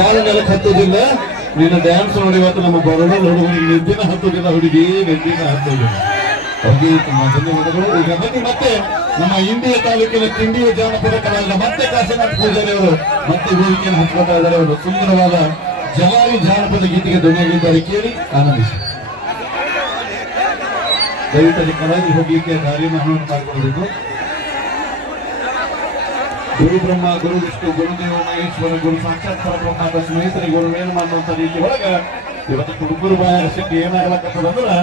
ಕಾಲು ನೆಲಕ್ಕೆ ಹತ್ತೋದಿಲ್ಲ. ನಿನ್ನ ಡ್ಯಾನ್ಸ್ ನೋಡಿ ಇವತ್ತು ನಮ್ಮ ಬರೋಣ ಹುಡುಗರಿಗೆ ನಿದ್ದಿನ ಹತ್ತೋದಿಲ್ಲ, ಹುಡುಗಿ ನಿದ್ದಿನ ಹತ್ತೋದಿಲ್ಲ. ಅವ್ರಿಗೆ ತುಂಬಾ ಧನ್ಯವಾದಗಳು. ಈಗ ಬನ್ನಿ ಮತ್ತೆ ನಮ್ಮ ಇಂಡಿಯ ತಾಲೂಕಿನ ಕಿಂಡಿಯ ಜಾನಪದ ಕಲಾವಿದ ಮತ್ತೆ ಕಾಶಿನಾಥ್ ಪೂಜಾರಿ ಅವರು ಮತ್ತೆ ವೇದಿಕೆಯನ್ನು ಹಚ್ಕೊಳ್ತಾ ಇದ್ದಾರೆ. ಅವರು ಸುಂದರವಾದ ಜವಾರಿ ಜಾನಪದ ಗೀತೆಗೆ ಧ್ವನಿಯಾಗಿದ್ದಾರೆ, ಕೇಳಿ ಆನಂದಿಸಿ. ದಯವಿಟ್ಟು ಕಲಾವಿದ ಹೋಗ್ಲಿಕ್ಕೆ ದಾರಿಯನ್ನು ಮಾಡಿಕೊಳ್ಳಬೇಕು. ಗುರು ಬ್ರಹ್ಮ, ಗುರು ವಿಷ್ಣು, ಗುರುದೇವ ಮಹೇಶ್ವರ, ಗುರು ಸಾಕ್ಷಾತ್ ಪರಬ್ರಹ್ಮ ಸ್ನೇಹಿತರಿ ಗುರುವೇನು ಮಾಡುವಂತ ರೀತಿ ಒಳಗ ಇವತ್ತು ಹುಡುಗರು ಬಾಯ ಶಕ್ತಿ ಏನಾಗಲಕ್ಕಂದ್ರ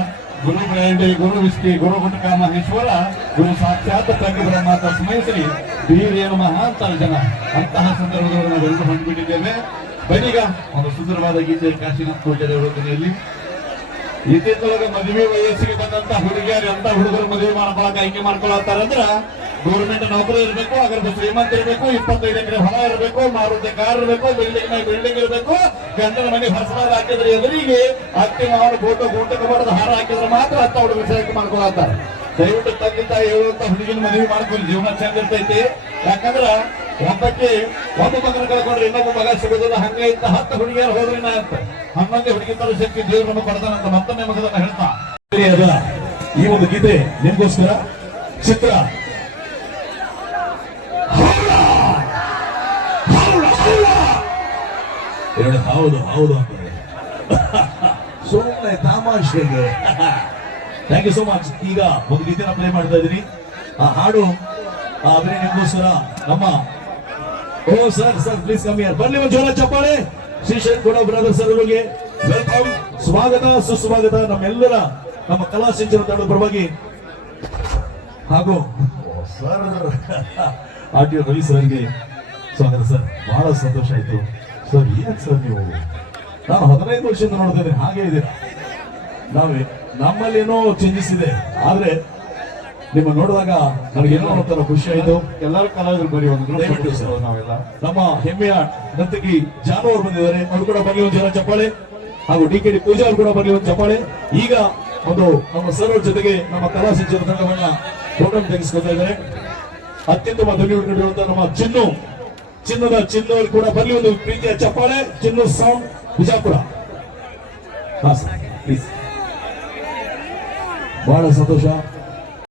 ಗುರು ಬ್ರ್ಯಾಂಡಿ, ಗುರು ವಿಷ್ಣು, ಗುರು ಗುಟಕ ಮಹೇಶ್ವರ, ಗುರು ಸಾಕ್ಷಾತ್ ಪರಬ್ರಹ್ಮ ಸ್ನೇಹಿತರಿ ಬೀರೇನು ಮಹಾ ಅಂತಾರೆ ಜನ. ಅಂತಹ ಸಂದರ್ಭದಲ್ಲಿ ನಾವೆಲ್ಲರೂ ಹೊಂದ್ಬಿಟ್ಟಿದ್ದೇವೆ. ಬನ್ನೀಗ ಒಂದು ಸುಂದರವಾದ ಗೀತೆ ಕಾಶಿನಾಥ್ ಪೂಜಾರಿ ಅವರ ಧ್ವನಿಯಲ್ಲಿ. ಇತ್ತೀಚೆಗೆ ಮದುವೆ ವಯಸ್ಸಿಗೆ ಬಂದಂತ ಹುಡುಗಿಯರು ಅಂತ ಹುಡುಗರು ಮದುವೆ ಮಾಡ್ಕೊಳಕ ಹಿಂಗೆ ಮಾಡ್ಕೊಳತ್ತಾರಂದ್ರ ಗೌರ್ಮೆಂಟ್ ನೌಕರಿ ಇರಬೇಕು, ಅದ್ರ ಶ್ರೀಮಂತ ಇರಬೇಕು, 25 ಎಕರೆ ಹೊಲ ಇರಬೇಕು, ಮಾರುತಿ ಕಾರ್ ಇರಬೇಕು, ಬಿಲ್ಡಿಂಗ್ ಇರಬೇಕು, ಗಂಡನ ಮನೆ ಹೊಸದಾಗಿ ಹಾಕಿದ್ರೆ ಎದುರಿಗೆ ಅತ್ತಿ ಮಾವನ ಫೋಟೋ ಗೂಟಕ್ಕೆ ಬರೋದು ಹಾರ ಹಾಕಿದ್ರೆ ಮಾತ್ರ ಅತ್ತ ಹುಡುಗ ಸೆಲೆಕ್ಟ್ ಮಾಡ್ಕೊಳತ್ತಾರ. ದಯವಿಟ್ಟು ತಂದೆ ತಾಯಿ ಹೇಳುವಂತ ಹುಡುಗಿನ ಮದುವೆ ಮಾಡ್ಕೊಳ್ಳಿ, ಜೀವನ ಚಂದ ಇರ್ತೈತಿ. ಯಾಕಂದ್ರ ಒಬ್ಬಕ್ಕೆ ಒಬ್ಬ ಮಗನ ಕಳ್ಕೊಂಡ್ರೆ ಇನ್ನೊಬ್ಬ ಮಗ ಸಿಗೋದಿಲ್ಲ. ಹಂಗೆ ಇಂತ 10 ಹುಡುಗಿಯರು ಹೋದ್ರಿನ ಅಂತ 11 ಹುಡುಗಿ ತರ ಶಕ್ತಿ ದೇವ್ರು ನಮಗೆ ಕೊಡ್ತಾನಂತ ಮತ್ತೊಮ್ಮೆ ಮಗದನ್ನ ಹೇಳ್ತಾ ಈ ಒಂದು ಗೀತೆ ನಿಮ್ಗೋಸ್ಕರ. ಚಿತ್ರ ಹೌದು ಹೌದು ಅಂತಾರೆ ಸುಮ್ಮನೆ ತಮಾಷೆಗೆ. Thank you so much. ಈಗ ಒಂದು ಗೀತೆನ ಪ್ಲೇ ಮಾಡ್ತಾ ಇದ್ದೀನಿ. ಆ ಹಾಡು ಅದೇ ನಿಮ್ಗೋಸ್ಕರ ನಮ್ಮ ಸರ್ ಪ್ಲೀಸ್ ಕಮ್ ಹಿಯರ್. ಬನ್ನಿ ಒಂದು ಜೋರ ಚಪ್ಪಾಳೆ. ಶ್ರೀಶೈಲ್ ಗೌಡ ಬ್ರದರ್ಸ್ ಅವರಿಗೆ ವೆಲ್ಕಮ್, ಸ್ವಾಗತ ಸುಸ್ವಾಗತ ನಮ್ಮೆಲ್ಲರ ನಮ್ಮ ಕಲಾ ಸಿಂಚನ ತಂಡದ ಪರವಾಗಿ. ಹಾಗೂ ಸರ್ ಆರ್.ಟಿ. ರವಿ ಸರ್ಗೆ ಸ್ವಾಗತ. ಸರ್ ಬಹಳ ಸಂತೋಷ ಆಯ್ತು ಸರ್. ಏನ್ ಸರ್ ನೀವು, ನಾನು 15 ವರ್ಷದಿಂದ ನೋಡ್ತೇನೆ ಹಾಗೆ ಇದ್ದೀರಾ. ನಮ್ಮಲ್ಲಿ ಏನೋ ಚೇಂಜಸ್ ಇದೆ, ಆದ್ರೆ ನಿಮ್ಮ ನೋಡಿದಾಗ ನನಗೇನೋ ಒಂಥರ ಖುಷಿ ಆಯ್ತು. ಎಲ್ಲರೂ ಕಲಾವಿದರು ಬರೀ ಒಂದು ನಾವೆಲ್ಲ ನಮ್ಮ ಹೆಮ್ಮೆಯ ನರ್ತಕಿ ಜಾನು ಅವರು ಬಂದಿದ್ದಾರೆ, ಅವ್ರು ಕೂಡ ಬರಲಿ ಒಂದು ಜನ ಚಪ್ಪಾಳೆ. ಹಾಗೂ ಡಿ.ಕೆ.ಡಿ. ಪೂಜಾ ಅವರು ಕೂಡ ಬರಲಿ ಒಂದು ಚಪ್ಪಾಳೆ. ಈಗ ಒಂದು ನಮ್ಮ ಸರ್ ಅವ್ರ ಜೊತೆಗೆ ನಮ್ಮ ಕಲಾ ಸಿಂಚನ ತಂಡವನ್ನ ಪ್ರೋಗ್ರಾಮ್ ತೆಗೆಸ್ಕೊತಾ ಇದ್ದಾರೆ. ಅತ್ಯುತ್ತಮ ಧ್ವನಿ ಉಳ್ಕೊಂಡಿರುವಂತಹ ನಮ್ಮ ಚಿನ್ನದ ಅವರು ಕೂಡ ಬರಲಿ ಒಂದು ಪ್ರೀತಿಯ ಚಪ್ಪಾಳೆ. ಚಿನ್ನು ಸೌಂಡ್ ಬಿಜಾಪುರ. ಹಾ ಸರ್ ಪ್ಲೀಸ್. ಬಹಳ ಸಂತೋಷ.